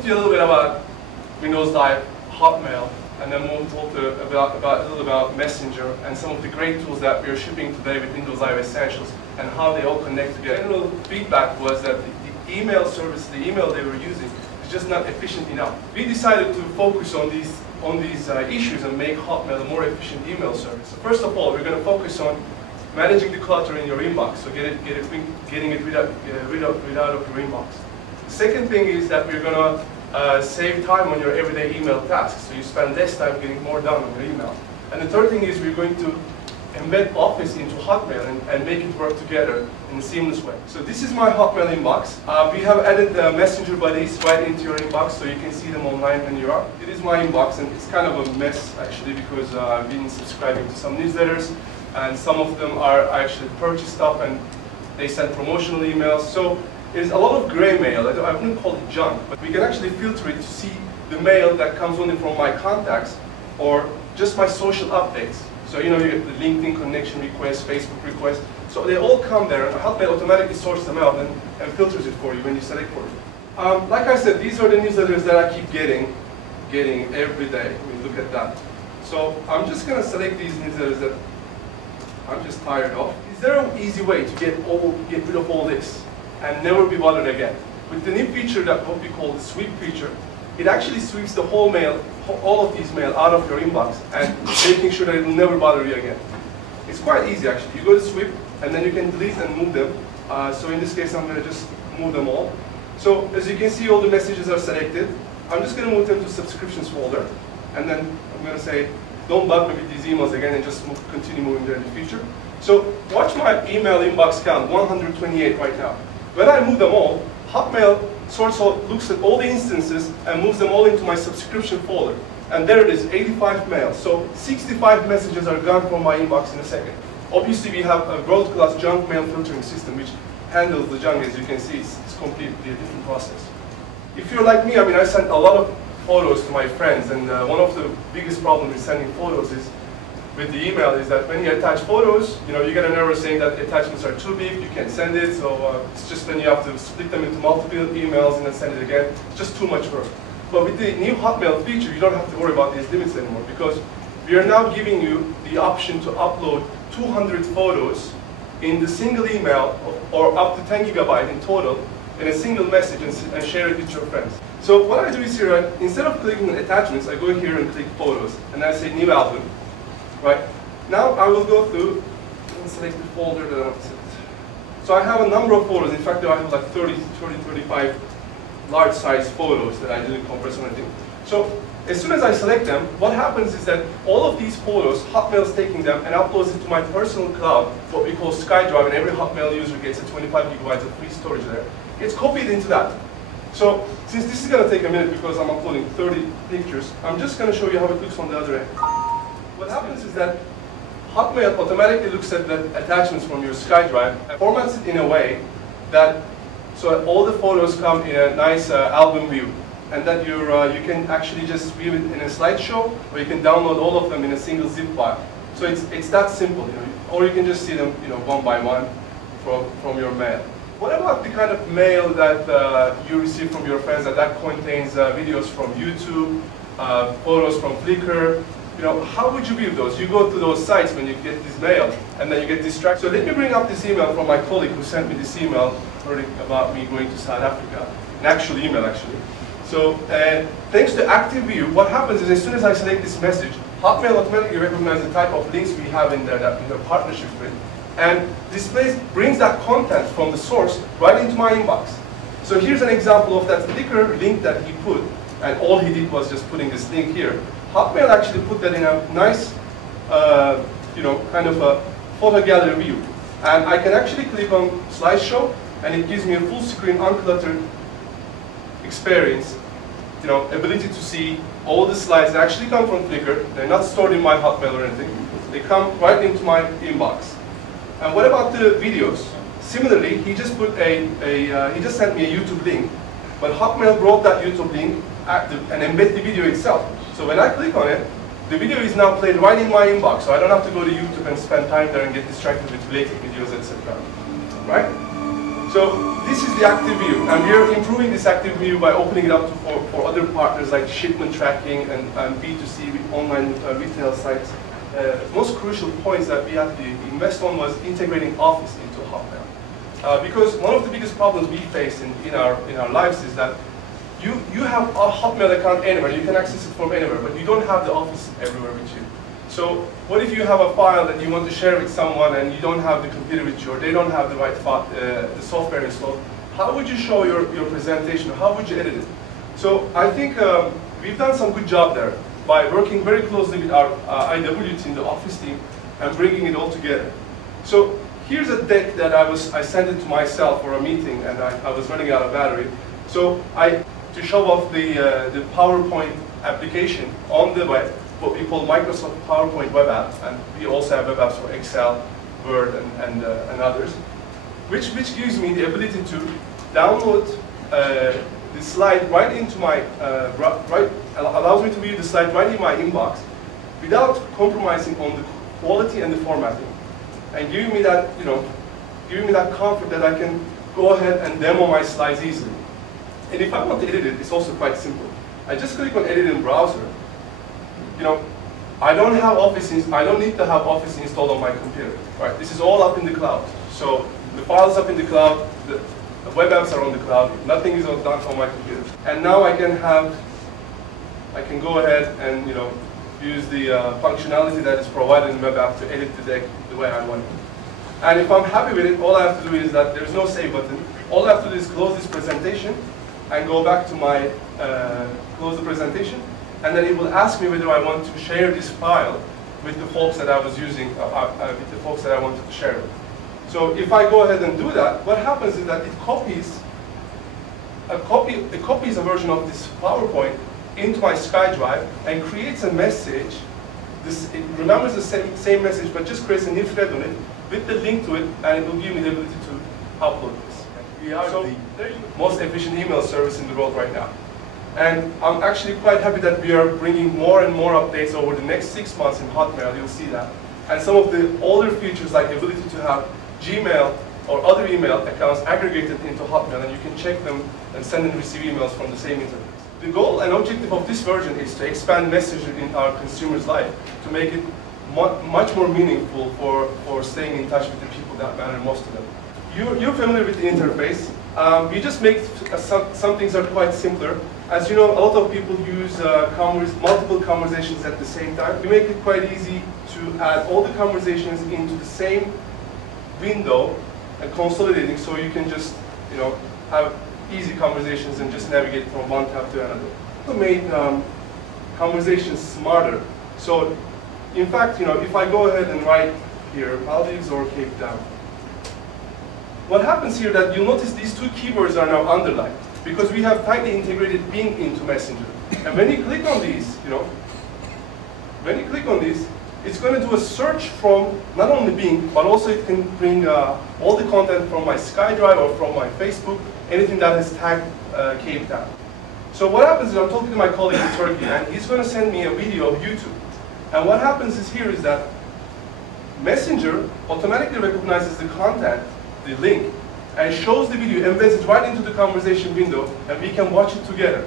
talk to you a little bit about Windows Live, Hotmail, and then we'll talk a little about Messenger and some of the great tools that we are shipping today with Windows Live Essentials and how they all connect together. General feedback was that the email service, the email they were using, is just not efficient enough. We decided to focus on these issues and make Hotmail a more efficient email service. So first of all, we're going to focus on managing the clutter in your inbox, so getting it rid out of your inbox. The second thing is that we're going to save time on your everyday email tasks, so you spend less time getting more done on your email. And the third thing is we're going to embed Office into Hotmail and make it work together in a seamless way. So this is my Hotmail inbox. We have added the messenger buddies right into your inbox, so you can see them online when you are. It is my inbox, and it's kind of a mess actually, because I've been subscribing to some newsletters, and some of them are actually purchase stuff, and they send promotional emails. So there's a lot of gray mail. I wouldn't call it junk, but we can actually filter it to see the mail that comes only from my contacts or just my social updates. So you get the LinkedIn connection requests, Facebook requests. So they all come there, and Hotmail automatically sorts them out and filters it for you when you select for it. Like I said, these are the newsletters that I keep getting every day. I mean, look at that. So I'm just going to select these newsletters that I'm just tired of. Is there an easy way to get rid of all this and never be bothered again? With the new feature that what we call the sweep feature, it actually sweeps the whole mail, all of these mail out of your inbox, and making sure that it will never bother you again. It's quite easy actually. You go to sweep, and then you can delete and move them. So in this case, I'm going to just move them all. So as you can see, all the messages are selected. I'm just going to move them to subscriptions folder, and then I'm going to say, don't bug me with these emails again, and just continue moving there in the future. So watch my email inbox count, 128 right now. When I move them all, Hotmail looks at all the instances and moves them all into my subscription folder. And there it is, 85 mails. So 65 messages are gone from my inbox in a second. Obviously, we have a world-class junk mail filtering system which handles the junk. As you can see, it's completely a different process. If you're like me, I mean, I sent a lot of photos to my friends, and one of the biggest problems with sending photos is with the email is that when you attach photos, you get an error saying that the attachments are too big, you can't send it, so it's just then you have to split them into multiple emails and then send it again. It's just too much work. But with the new Hotmail feature, you don't have to worry about these limits anymore, because we are now giving you the option to upload 200 photos in the single email, or up to 10 gigabyte in total, in a single message, and share it with your friends. So what I do is here, instead of clicking on attachments, I go here and click photos, and I say new album. Right? Now I will go through and select the folder that I want to select. So I have a number of photos. In fact, I have like 35 large size photos that I didn't compress or anything. So as soon as I select them, what happens is that all of these photos, Hotmail is taking them and uploads it to my personal cloud, what we call SkyDrive, and every Hotmail user gets a 25 gigabytes of free storage there. It's copied into that. So since this is going to take a minute because I'm uploading 30 pictures, I'm just going to show you how it looks on the other end. What happens is that Hotmail automatically looks at the attachments from your SkyDrive and formats it in a way that so all the photos come in a nice album view, and that you can actually just view it in a slideshow, or you can download all of them in a single zip file. So it's that simple, or you can just see them one by one from your mail. What about the kind of mail that you receive from your friends that contains videos from YouTube, photos from Flickr? How would you view those? You go to those sites when you get this mail, and then you get distracted. So let me bring up this email from my colleague who sent me this email about me going to South Africa. An actual email, actually. So thanks to Active View, what happens is as soon as I select this message, Hotmail automatically recognizes the type of links we have in there that we have partnerships with, and brings that content from the source right into my inbox. So here's an example of that Flickr link that he put, and all he did was just putting this link here. Hotmail actually put that in a nice, kind of a photo gallery view. And I can actually click on slideshow, and it gives me a full screen, uncluttered experience. Ability to see all the slides that actually come from Flickr. They're not stored in my Hotmail or anything. They come right into my inbox. And what about the videos? Similarly, he just put he just sent me a YouTube link, but Hotmail brought that YouTube link and embed the video itself. So when I click on it, the video is now played right in my inbox, so I don't have to go to YouTube and spend time there and get distracted with related videos, etc. Right? So this is the active view, and we are improving this active view by opening it up to, for other partners like shipment tracking and B2C online retail sites. Most crucial points that we had to invest on was integrating Office into Hotmail. Because one of the biggest problems we face in our lives is that you have a Hotmail account anywhere, you can access it from anywhere, but you don't have the Office everywhere with you. So what if you have a file that you want to share with someone and you don't have the computer with you, or they don't have the right the software installed? How would you show your presentation? How would you edit it? So I think we've done some good job there by working very closely with our IW team, the Office team, and bringing it all together. So here's a deck that I sent it to myself for a meeting, and I was running out of battery. So to show off the PowerPoint application on the web, what we call Microsoft PowerPoint web app, and we also have web apps for Excel, Word, and others, which gives me the ability to download the slide right into my allows me to view the slide right in my inbox without compromising on the quality and the formatting, and giving me that giving me that comfort that I can go ahead and demo my slides easily. And if I want to edit it, it's also quite simple. I just click on Edit in Browser. I don't have Office. I don't need to have Office installed on my computer. Right? This is all up in the cloud. So the files up in the cloud. The web apps are on the cloud. Nothing is done on my computer. And now I can go ahead and use the functionality that is provided in the web app to edit the deck the way I want it. And if I'm happy with it, all I have to do is that there's no save button. All I have to do is close this presentation and go back to my close the presentation. And then it will ask me whether I want to share this file with the folks that I was using, with the folks that I wanted to share with. So if I go ahead and do that, what happens is that it copies a version of this PowerPoint into my SkyDrive and creates a message. It remembers the same message, but just creates a new thread on it with the link to it, and it will give me the ability to upload this. We are the most efficient email service in the world right now. And I'm actually quite happy that we are bringing more and more updates over the next 6 months in Hotmail. You'll see that. And some of the older features, like the ability to have Gmail or other email accounts aggregated into Hotmail, and you can check them and send and receive emails from the same interface. The goal and objective of this version is to expand messaging in our consumer's life, to make it much more meaningful for staying in touch with the people that matter most to them. You're familiar with the interface. We just make some things are quite simpler. As you know, a lot of people use multiple conversations at the same time. We make it quite easy to add all the conversations into the same window and consolidating, so you can just have easy conversations and just navigate from one tab to another. We made conversations smarter. So, in fact, if I go ahead and write here Maldives or Cape Town, what happens here that you'll notice these two keywords are now underlined because we have tightly integrated Bing into Messenger. And when you click on these, it's going to do a search from not only Bing, but also it can bring all the content from my SkyDrive or from my Facebook, anything that has tagged Cape Town. So what happens is I'm talking to my colleague in Turkey, and he's going to send me a video of YouTube. And what happens is that Messenger automatically recognizes the content, the link, and shows the video, embeds it right into the conversation window, and we can watch it together.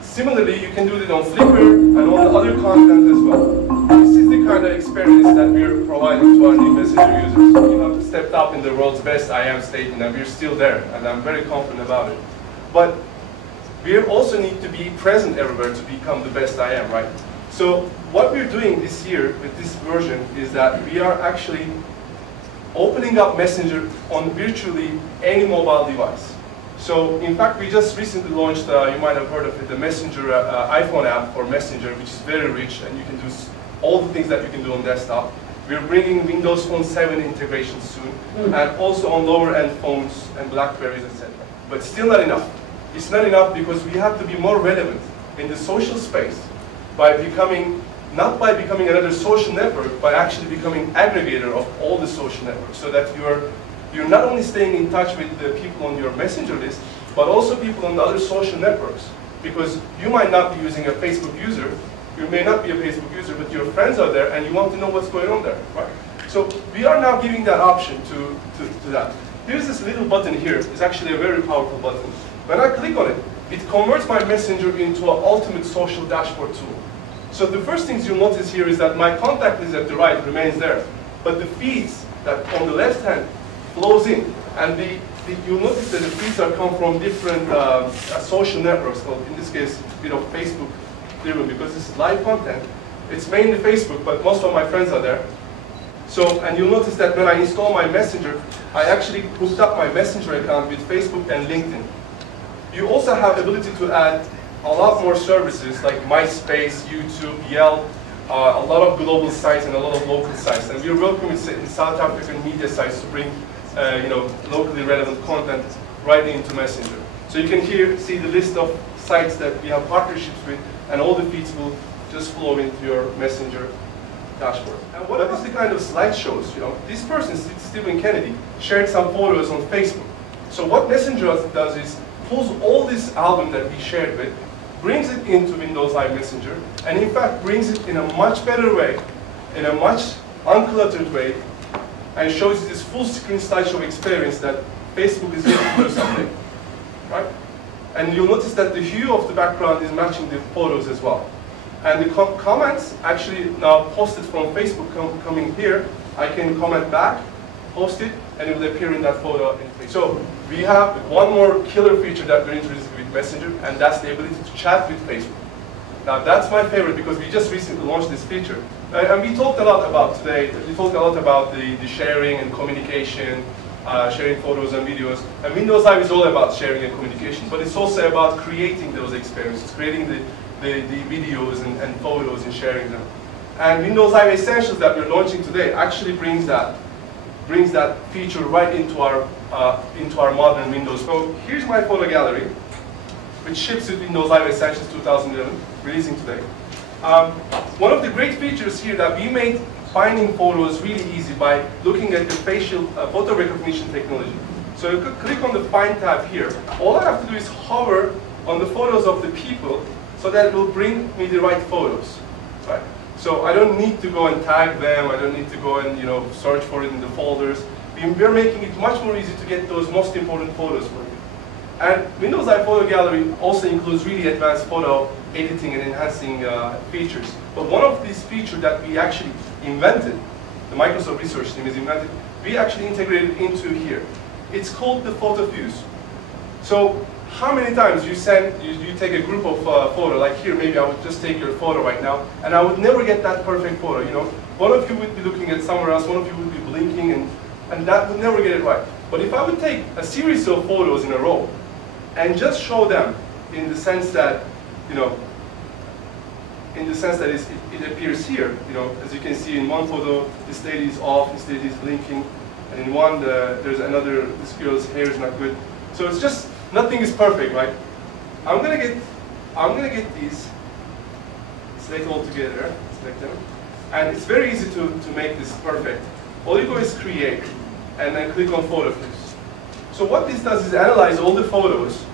Similarly, you can do it on Flickr and on other content as well. This is the kind of experience that we're providing to our new Messenger users. We have stepped up in the world's best I am statement, and we're still there, and I'm very confident about it. But we also need to be present everywhere to become the best I am, right? So what we're doing this year with this version is that we are actually opening up Messenger on virtually any mobile device. So in fact, we just recently launched, you might have heard of it, the Messenger iPhone app for Messenger, which is very rich, and you can do all the things that you can do on desktop. We're bringing Windows Phone 7 integration soon, and also on lower-end phones and Blackberries, etc. But still not enough. It's not enough because we have to be more relevant in the social space by becoming, not by becoming another social network, but actually becoming aggregator of all the social networks, so that you're not only staying in touch with the people on your Messenger list, but also people on the other social networks. Because you might not be using a Facebook user, you may not be a Facebook user, but your friends are there and you want to know what's going on there, right? So we are now giving that option to that. Here's this little button here. It's actually a very powerful button. When I click on it, it converts my messenger into an ultimate social dashboard tool. So the first things you'll notice here is that my contact list at the right remains there, but the feeds that on the left hand flows in, and you'll notice that the feeds are come from different social networks. Well, in this case, Facebook driven, because this is live content. It's mainly Facebook, but most of my friends are there. So, and you'll notice that when I install my messenger, I actually hooked up my messenger account with Facebook and LinkedIn. You also have the ability to add a lot more services like MySpace, YouTube, Yelp, a lot of global sites and a lot of local sites. And we're welcoming South African media sites to bring locally relevant content right into Messenger. So you can here see the list of sites that we have partnerships with, and all the feeds will just flow into your Messenger dashboard. And what is the kind of slideshows? This person, Stephen Kennedy, shared some photos on Facebook. So what Messenger does is pulls all this album that we shared with, brings it into Windows Live Messenger, and in fact brings it in a much better way, in a much uncluttered way, and shows you this full screen slideshow experience that Facebook is going to do someday, right? And you'll notice that the hue of the background is matching the photos as well. And the comments actually now posted from Facebook coming here, I can comment back, post it, and it will appear in that photo in Facebook. So we have one more killer feature that we're introducing with Messenger, and that's the ability to chat with Facebook. Now that's my favorite because we just recently launched this feature. And we talked a lot about today, we talked a lot about the sharing and communication, sharing photos and videos. And Windows Live is all about sharing and communication, but it's also about creating those experiences, creating the videos and photos and sharing them. And Windows Live Essentials that we're launching today actually brings that feature right into our modern Windows. So here's my photo gallery, which ships with Windows Live Essentials 2011, releasing today. One of the great features here that we made finding photos really easy by looking at the facial photo recognition technology. So you could click on the Find tab here. All I have to do is hover on the photos of the people so that it will bring me the right photos. Right? So I don't need to go and tag them. I don't need to go and search for it in the folders. We're making it much more easy to get those most important photos for you. And Windows Live Photo Gallery also includes really advanced photo editing and enhancing features. But one of these features that we actually invented, the Microsoft research team has invented, we actually integrated into here. It's called the photo fuse. So how many times you take a group of photo, like here, maybe I would just take your photo right now, and I would never get that perfect photo. One of you would be looking at somewhere else, one of you would be blinking, and that would never get it right. But if I would take a series of photos in a row and just show them in the sense that, it appears here, as you can see in one photo, this lady is off, this lady is blinking, and in one, there's another, this girl's hair is not good. So it's just, nothing is perfect, right? I'm gonna get these, select all together, select them, and it's very easy to make this perfect. All you do is create, and then click on Photo Fuse. So what this does is analyze all the photos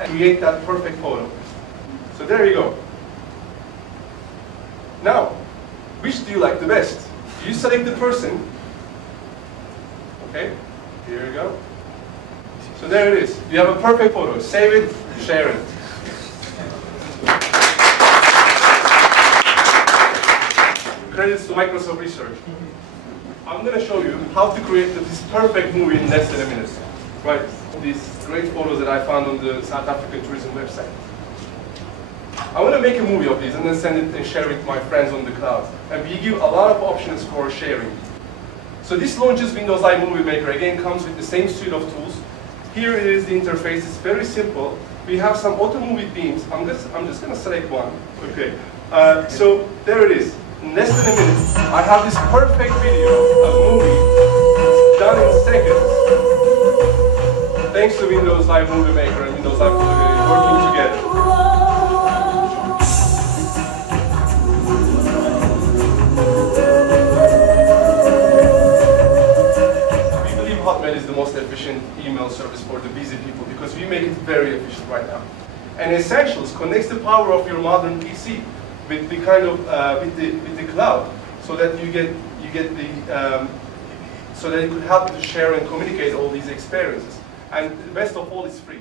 and create that perfect photo. So there you go. Now, which do you like the best? You select the person. Okay, here we go. So there it is. You have a perfect photo. Save it, share it. Credits to Microsoft Research. I'm going to show you how to create this perfect movie in less than a minute. Right? These great photos that I found on the South African tourism website. I want to make a movie of these and then send it and share it to my friends on the cloud. And we give a lot of options for sharing. So this launches Windows Live Movie Maker. Again, comes with the same suite of tools. Here it is, the interface. It's very simple. We have some auto movie themes. I'm just going to select one. Okay. So there it is. In less than a minute, I have this perfect video, a movie, done in seconds. Thanks to Windows Live Movie Maker and Windows Live Photo Gallery working together. Hotmail is the most efficient email service for the busy people because we make it very efficient right now. And Essentials connects the power of your modern PC with the kind of with the cloud, so that you get you get the, so that it could help you to share and communicate all these experiences. And the best of all, it's free.